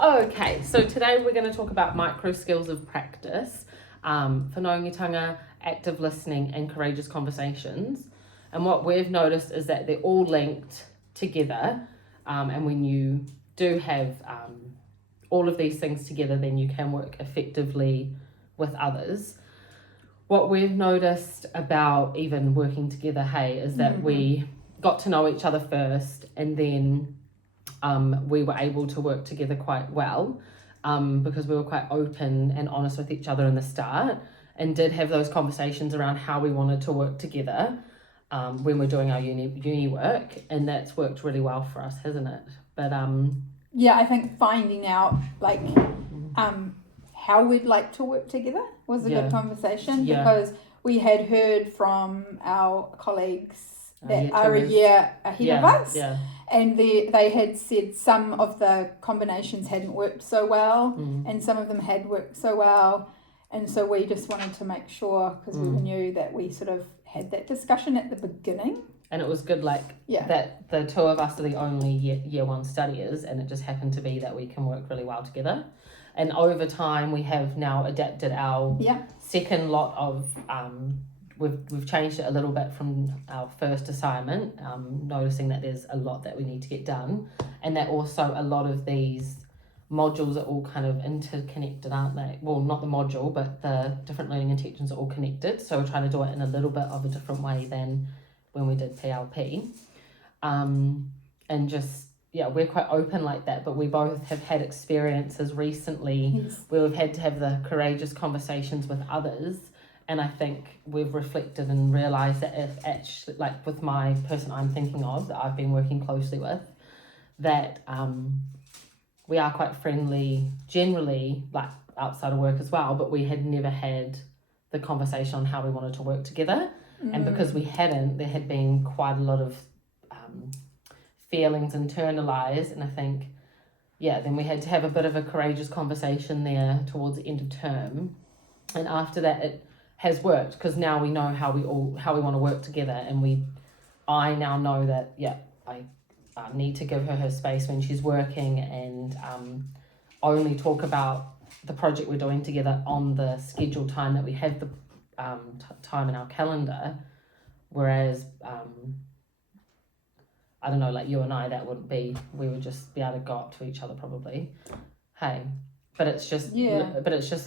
Okay, so today we're going to talk about microskills of practice, whanaungatanga, active listening, and courageous conversations. And what we've noticed is that they're all linked together, and when you do have all of these things together, then you can work effectively with others. What we've noticed about even working together, is that we got to know each other first, and then we were able to work together quite well because we were quite open and honest with each other in the start, and did have those conversations around how we wanted to work together when we're doing our uni work, and that's worked really well for us, hasn't it? But yeah, I think finding out how we'd like to work together was a good conversation, because we had heard from our colleagues that are a year ahead of us, and they had said some of the combinations hadn't worked so well, and some of them had worked so well, and so we just wanted to make sure, because we knew that we sort of had that discussion at the beginning. And it was good, that the two of us are the only year one studiers, and it just happened to be that we can work really well together. And over time, we have now adapted our second lot of, we've changed it a little bit from our first assignment, noticing that there's a lot that we need to get done, and that also a lot of these modules are all kind of interconnected, aren't they? Well, not the module, but the different learning intentions are all connected. So we're trying to do it in a little bit of a different way than when we did PLP. And just, we're quite open like that, but we both have had experiences recently where we've had to have the courageous conversations with others. And I think we've reflected and realised that if actually, with my person I'm thinking of, that I've been working closely with, that we are quite friendly generally, outside of work as well, but we had never had the conversation on how we wanted to work together. And because we hadn't, there had been quite a lot of feelings internalized, and I think then we had to have a bit of a courageous conversation there towards the end of term, and after that it has worked, because now we know how we want to work together, and I now know that I need to give her space when she's working, and only talk about the project we're doing together on the scheduled time that we have the time in our calendar, whereas I don't know, you and I, that wouldn't be, we would just be able to go up to each other probably, but it's just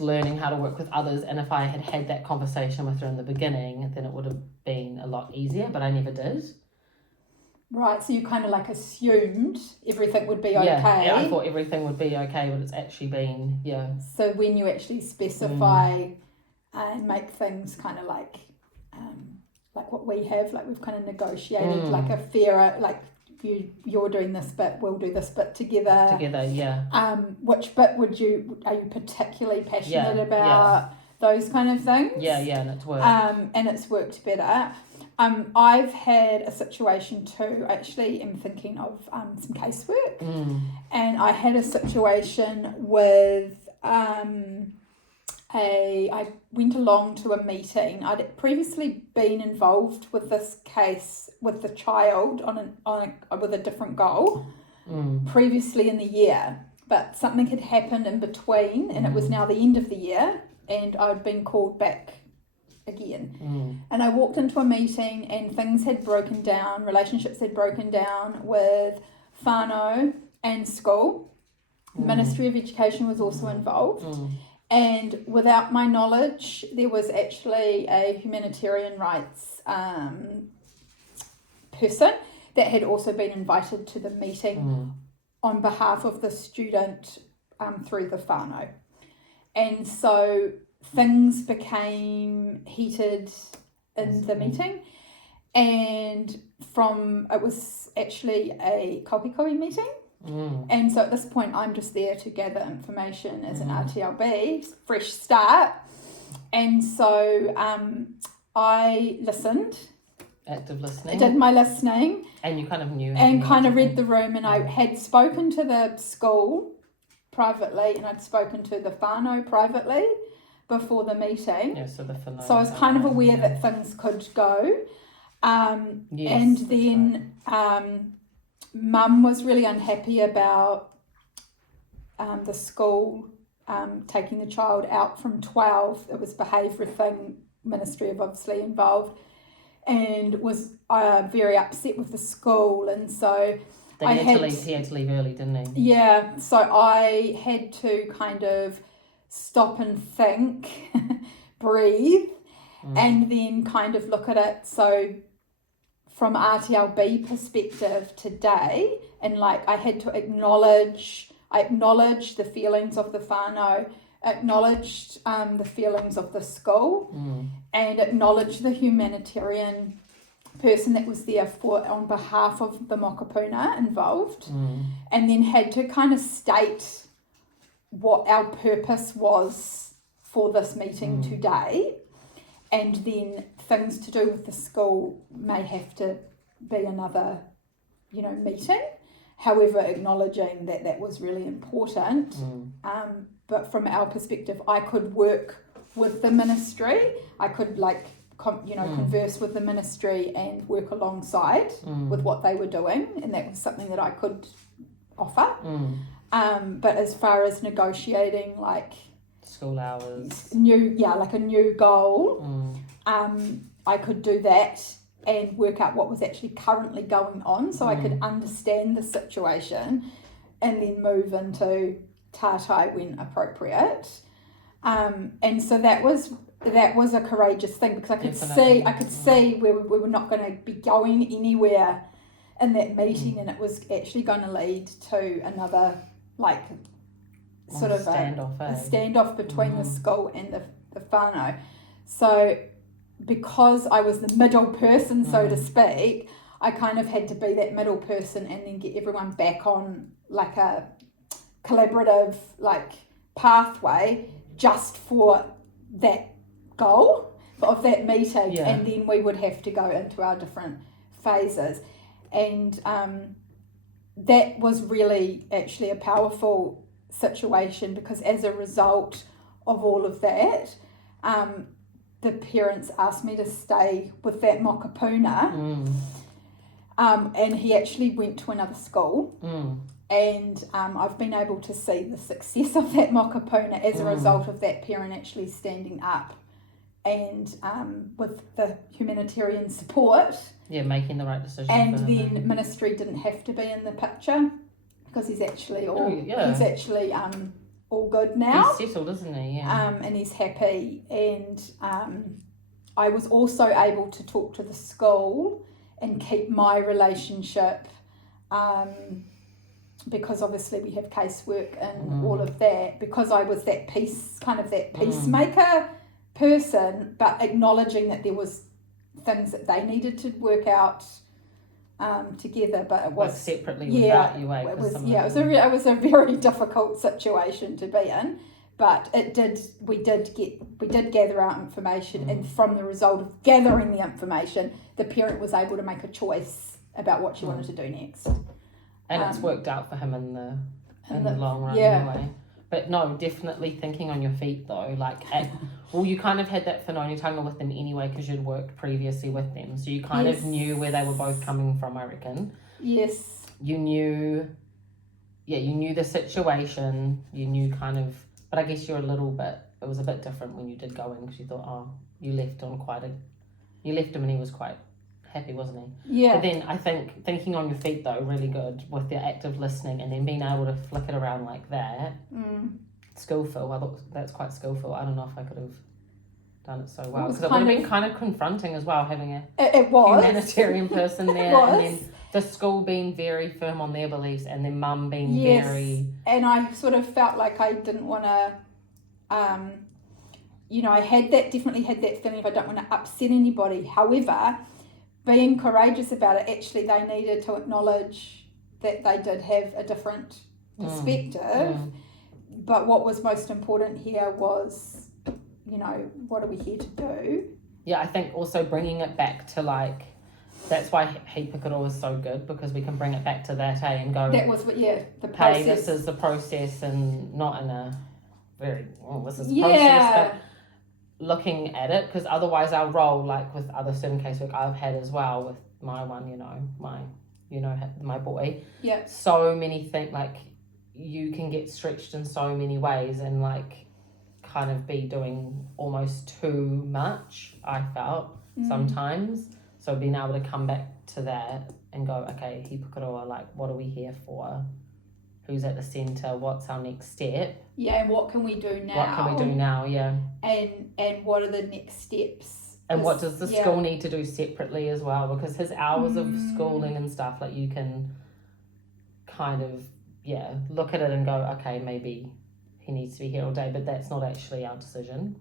learning how to work with others. And if I had had that conversation with her in the beginning, then it would have been a lot easier, but I never did. Right, so you kind of assumed everything would be okay. Yeah, I thought everything would be okay, but it's actually been, So when you actually specify and make things kind of like what we have, we've kind of negotiated a fairer, you're doing this bit, we'll do this bit together. Which bit are you particularly passionate about? Those kind of things. And it's worked. And it's worked better. I've had a situation too, actually I'm thinking of some casework, and I had a situation with I went along to a meeting. I'd previously been involved with this case with the child with a different goal previously in the year, but something had happened in between, and it was now the end of the year, and I'd been called back again. And I walked into a meeting, and things had broken down, relationships had broken down with whānau and school. Ministry of Education was also involved. And without my knowledge, there was actually a humanitarian rights person that had also been invited to the meeting on behalf of the student through the whānau. And so things became heated in the meeting, and it was actually a kohi meeting. And so at this point I'm just there to gather information as an RTLB, fresh start, and so I listened, active listening, I did my listening, and you kind of knew and kind of read the room, and I had spoken to the school privately, and I'd spoken to the whānau privately before the meeting, so I was kind of aware that things could go, and then Mum was really unhappy about the school taking the child out from 12. It was a behaviour thing, ministry of obviously involved, and was very upset with the school, and so he had to leave early, didn't he? Yeah, so I had to kind of stop and think, breathe, and then kind of look at it. So from RTLB perspective today, and like I had to acknowledge the feelings of the whānau, acknowledged the feelings of the school, and acknowledge the humanitarian person that was there on behalf of the mokopuna involved, and then had to kind of state what our purpose was for this meeting today, and then things to do with the school may have to be another, meeting. However, acknowledging that was really important. But from our perspective, I could work with the ministry. I could converse with the ministry and work alongside with what they were doing, and that was something that I could offer. But as far as negotiating like school hours, a new goal, I could do that and work out what was actually currently going on, so I could understand the situation and then move into tātai when appropriate. And so that was a courageous thing, because I could see where we were not going to be going anywhere in that meeting, and it was actually going to lead to another a standoff between the school and the whānau. So because I was the middle person, so to speak, I kind of had to be that middle person and then get everyone back on like a collaborative pathway just for that goal of that meeting, and then we would have to go into our different phases, and that was really actually a powerful situation, because as a result of all of that, the parents asked me to stay with that mokopuna, and he actually went to another school, and I've been able to see the success of that mokopuna as a result of that parent actually standing up, and with the humanitarian support, making the right decision, and then ministry didn't have to be in the picture, because he's actually all good now. He's settled, isn't he? And he's happy. And I was also able to talk to the school and keep my relationship, because obviously we have casework and all of that, because I was that peacemaker person, but acknowledging that there was things that they needed to work out together, but it was separately without you. It was a very difficult situation to be in, but we did gather our information, and from the result of gathering the information, the parent was able to make a choice about what she wanted to do next, and it's worked out for him in the long run anyway. But no, definitely thinking on your feet though, you kind of had that whanaungatanga with them anyway, because you'd worked previously with them, so you kind of knew where they were both coming from, I reckon. Yes. You knew the situation, you knew kind of, but I guess it was a bit different when you did go in, because you thought, you left him and he was quite happy, wasn't he? Yeah. But then I think thinking on your feet though, really good with the active listening, and then being able to flick it around like that. Skillful. I thought that's quite skillful. I don't know if I could have done it so well, because it would have been kind of confronting as well, having a humanitarian person there, and then the school being very firm on their beliefs, and then mum being very. And I sort of felt like I didn't want to. I definitely had that feeling of I don't want to upset anybody. However, being courageous about it, actually they needed to acknowledge that they did have a different perspective. But what was most important here was, what are we here to do? Yeah, I think also bringing it back to that's why He Pikaro is so good, because we can bring it back to that, and go. That was the process. Hey, this is the process, and not in a very, this is the process, but looking at it, because otherwise our role, with other certain casework I've had as well with my one, my boy. Yeah. So many things, you can get stretched in so many ways and like kind of be doing almost too much, I felt sometimes. So being able to come back to that and go, okay, hipokoroa, like what are we here for? Who's at the centre? What's our next step? Yeah, and what can we do now? What can we do now, yeah. And what are the next steps? And what does the school need to do separately as well? Because his hours of schooling and stuff, like you can kind of, look at it and go, okay, maybe he needs to be here all day, but that's not actually our decision.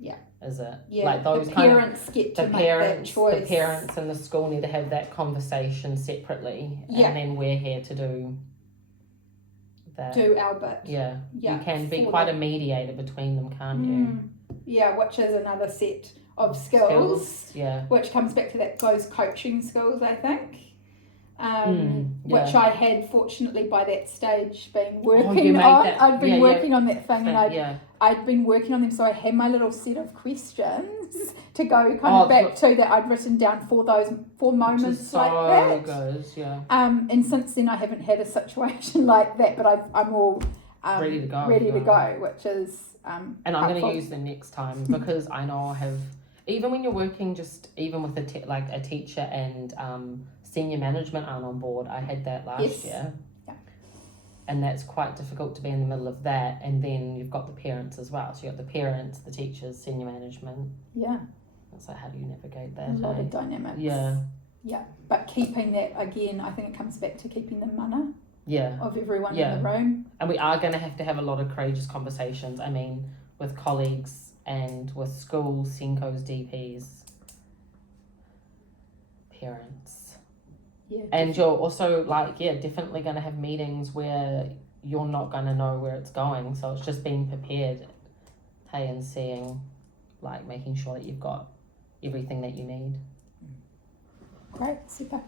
Yeah. Is it? Yeah, like those the parents get to make that choice. The parents and the school need to have that conversation separately. Yeah. And then we're here to do that. Do our bit. Yeah. You can be quite a mediator between them, can't you? Yeah, which is another set of skills. Yeah. Which comes back to those coaching skills, I think. Which I had fortunately by that stage been working on. I'd been working on that thing, and I'd been working on them, so I had my little set of questions to go kind of back to that I'd written down for moments like that. Good, yeah. And since then I haven't had a situation like that, but I'm all ready to go, which is and I'm going to use them next time because I know I have, even when you're working even with a teacher and senior management aren't on board. I had that last year. Yeah. And that's quite difficult to be in the middle of that. And then you've got the parents as well. So you've got the parents, the teachers, senior management. Yeah. So how do you navigate that? A lot of dynamics. Yeah. Yeah. But keeping that, again, I think it comes back to keeping the mana of everyone in the room. And we are going to have a lot of courageous conversations. I mean, with colleagues and with schools, Senkos, DPs, parents. Yeah, and you're also definitely going to have meetings where you're not going to know where it's going. So it's just being prepared, and seeing, making sure that you've got everything that you need. Great, super.